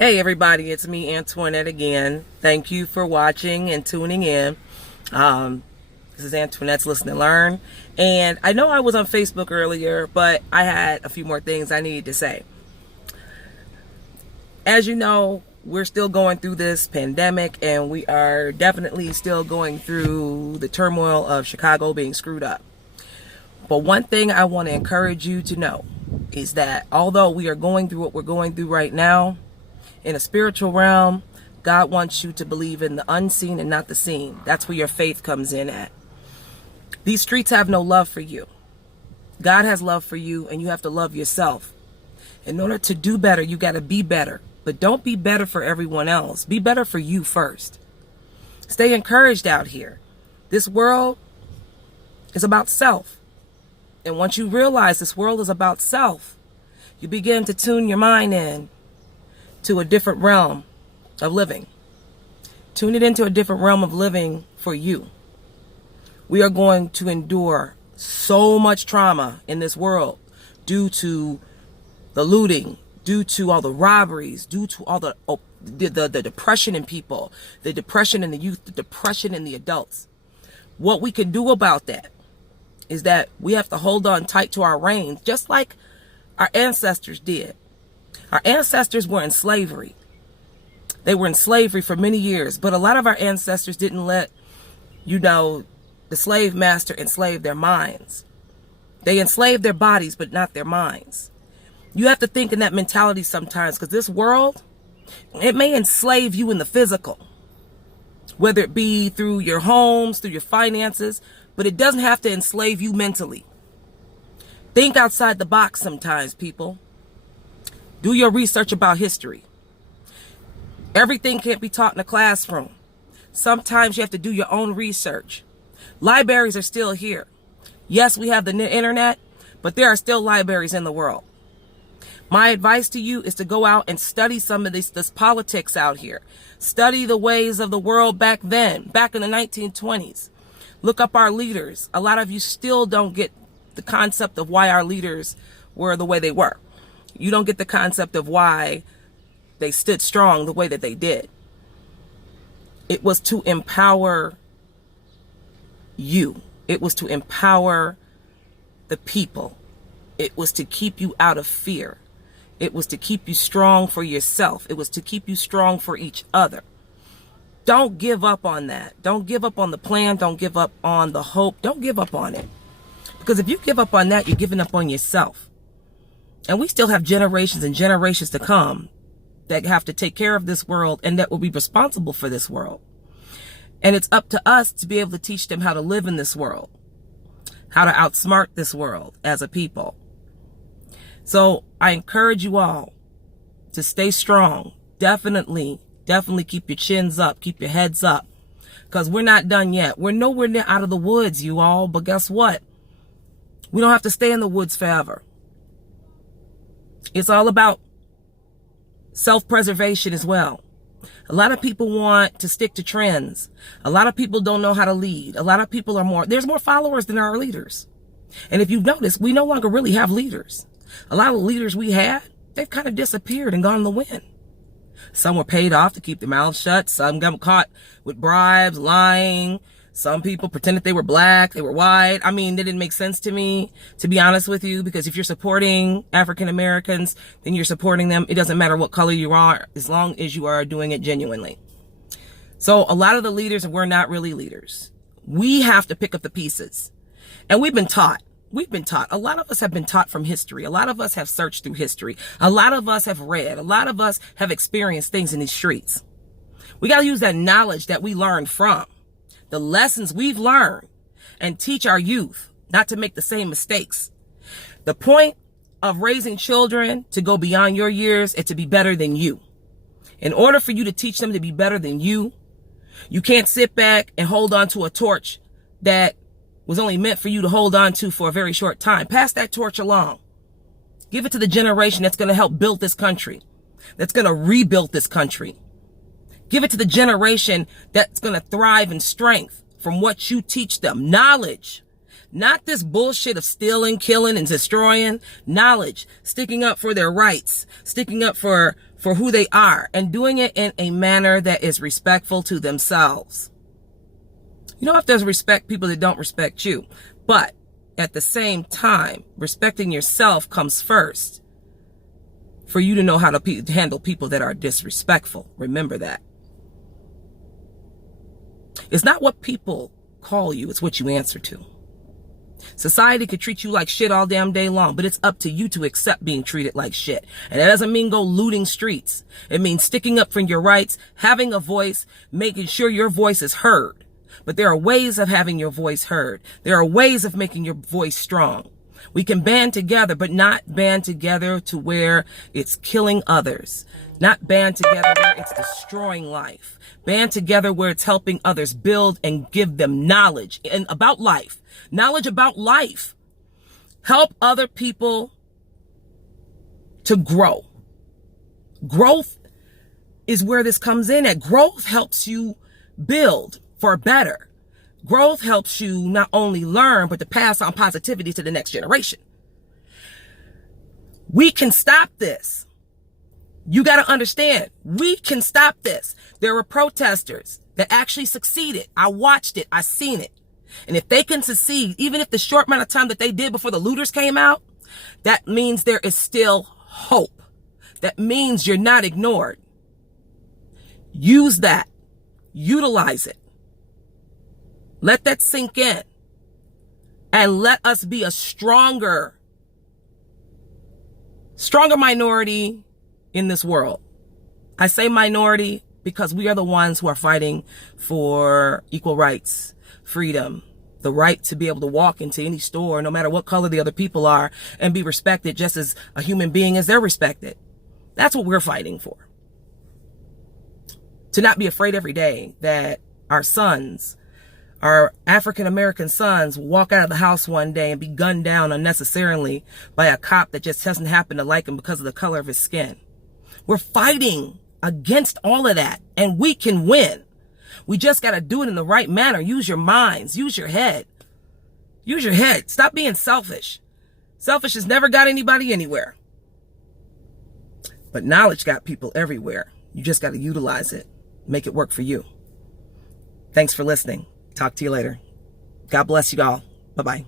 Hey everybody, it's me, Antoinette, again. Thank you for watching and tuning in. This is Antoinette's Listen and Learn. And I know I was on Facebook earlier, but I had a few more things I needed to say. As you know, we're still going through this pandemic, and we are definitely still going through the turmoil of Chicago being screwed up. But one thing I want to encourage you to know is that although we are going through what we're going through right now, in a spiritual realm, God wants you to believe in the unseen and not the seen. That's where your faith comes in at. These streets have no love for you. God has love for you, and you have to love yourself. In order to do better, you got to be better. But don't be better for everyone else. Be better for you first. Stay encouraged out here. This world is about self. And once you realize this world is about self, you begin to tune your mind in to a different realm of living. Tune it into a different realm of living for you. We are going to endure so much trauma in this world due to the looting, due to all the robberies, due to all the depression in people, the depression in the youth, the depression in the adults. What we can do about that is that we have to hold on tight to our reins, just like our ancestors did. Our ancestors were in slavery. They were in slavery for many years, but a lot of our ancestors didn't let, the slave master enslave their minds. They enslaved their bodies, but not their minds. You have to think in that mentality sometimes, because this world, it may enslave you in the physical, whether it be through your homes, through your finances, but it doesn't have to enslave you mentally. Think outside the box sometimes, people. Do your research about history. Everything can't be taught in a classroom. Sometimes you have to do your own research. Libraries are still here. Yes, we have the internet, but there are still libraries in the world. My advice to you is to go out and study some of this politics out here. Study the ways of the world back then, back in the 1920s. Look up our leaders. A lot of you still don't get the concept of why our leaders were the way they were. You don't get the concept of why they stood strong the way that they did. It was to empower you. It was to empower the people. It was to keep you out of fear. It was to keep you strong for yourself. It was to keep you strong for each other. Don't give up on that. Don't give up on the plan. Don't give up on the hope. Don't give up on it. Because if you give up on that, you're giving up on yourself. And we still have generations and generations to come that have to take care of this world and that will be responsible for this world. And it's up to us to be able to teach them how to live in this world, how to outsmart this world as a people. So I encourage you all to stay strong. Definitely keep your chins up, keep your heads up, because we're not done yet. We're nowhere near out of the woods, you all. But guess what? We don't have to stay in the woods forever. It's all about self-preservation as well. A lot of people want to stick to trends. A lot of people don't know how to lead. A lot of people there's more followers than there are leaders. And if you've noticed, we no longer really have leaders. A lot of the leaders we had, they've kind of disappeared and gone in the wind. Some were paid off to keep their mouths shut. Some got caught with bribes, lying. Some people pretended they were black, they were white. I mean, they didn't make sense to me, to be honest with you, because if you're supporting African Americans, then you're supporting them. It doesn't matter what color you are, as long as you are doing it genuinely. So a lot of the leaders were not really leaders. We have to pick up the pieces. And we've been taught. A lot of us have been taught from history. A lot of us have searched through history. A lot of us have read. A lot of us have experienced things in these streets. We got to use that knowledge that we learned from the lessons we've learned and teach our youth not to make the same mistakes. The point of raising children to go beyond your years is to be better than you. In order for you to teach them to be better than you can't sit back and hold on to a torch that was only meant for you to hold on to for a very short time. Pass that torch along. Give it to the generation that's going to help build this country, that's going to rebuild this country. Give it to the generation that's going to thrive in strength from what you teach them. Knowledge. Not this bullshit of stealing, killing, and destroying. Knowledge, sticking up for their rights, sticking up for who they are, and doing it in a manner that is respectful to themselves. You don't have to respect people that don't respect you, but at the same time, respecting yourself comes first for you to know how to handle people that are disrespectful. Remember that. It's not what people call you, it's what you answer to. Society could treat you like shit all damn day long, but it's up to you to accept being treated like shit. And that doesn't mean go looting streets. It means sticking up for your rights, having a voice, making sure your voice is heard. But there are ways of having your voice heard. There are ways of making your voice strong. We can band together, but not band together to where it's killing others. Not band together where it's destroying life. Band together where it's helping others build and give them knowledge and about life. Knowledge about life. Help other people to grow. Growth is where this comes in at. Growth helps you build for better. Growth helps you not only learn, but to pass on positivity to the next generation. We can stop this. You got to understand, we can stop this. There were protesters that actually succeeded. I watched it. I seen it. And if they can succeed, even if the short amount of time that they did before the looters came out, that means there is still hope. That means you're not ignored. Use that. Utilize it. Let that sink in. And let us be a stronger minority in this world. I say minority because we are the ones who are fighting for equal rights, freedom, the right to be able to walk into any store, no matter what color the other people are, and be respected just as a human being as they're respected. That's what we're fighting for. To not be afraid every day that our sons, our African-American sons, walk out of the house one day and be gunned down unnecessarily by a cop that just doesn't happen to like him because of the color of his skin. We're fighting against all of that, and we can win. We just got to do it in the right manner. Use your minds. Use your head. Use your head. Stop being selfish. Selfish has never got anybody anywhere. But knowledge got people everywhere. You just got to utilize it. Make it work for you. Thanks for listening. Talk to you later. God bless you all. Bye-bye.